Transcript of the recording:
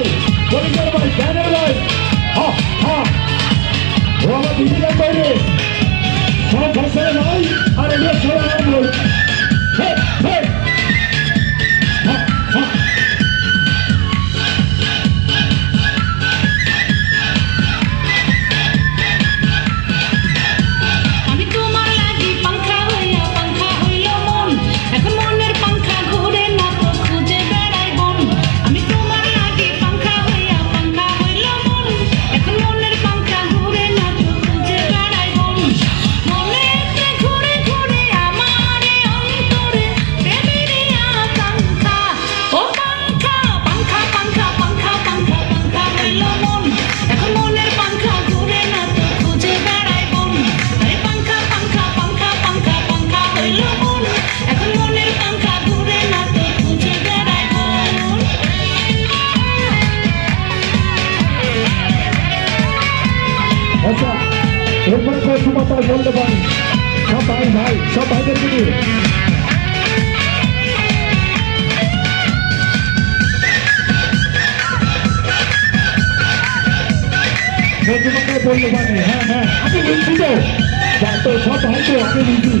ভাই পরিচার ভাই ব্যানার ভাই হ্যাঁ হ্যাঁ ও আমার দিদিদের বাইরে সব ভাষায় ভাই আর এগুলো সবাই আমার বল হ্যাঁ হ্যাঁ হ্যাঁ হ্যাঁ আমি তোমার লাগি পাংখা হইয়া পাংখা হইল মন এখন মনের পাংখা ঘুরে না তো খুঁজে বেড়াই বন আমি তোমার লাগি পাংখা হইয়া পাংখা হইল মন এখন মনের পাংখা ঘুরে না তো খুঁজে বেড়াই বন মনেতে ঘুরে ঘুরে আমারে অন্তরে প্রেমেরই আকাঙ্ক্ষা ও পাংখা পাংখা পাংখা পাংখা পাংখা পাংখা হইল মন এখন মনের পাংখা ঘুরে না তো খুঁজে বেড়াই বন আরে পাংখা পাংখা পাংখা পাংখা পাংখা হইল মন এখন মনের পাংখা ঘুরে না তো খুঁজে বেড়াই বন আচ্ছা এরপরে কৌশল মাতার বলতে পারি সব ভাই ভাই সব ভাইদেরকে নিয়ে কৌশল মাতার বলতে পারি হ্যাঁ হ্যাঁ আমি বলছি তো সব ভাই তো আমি বলছি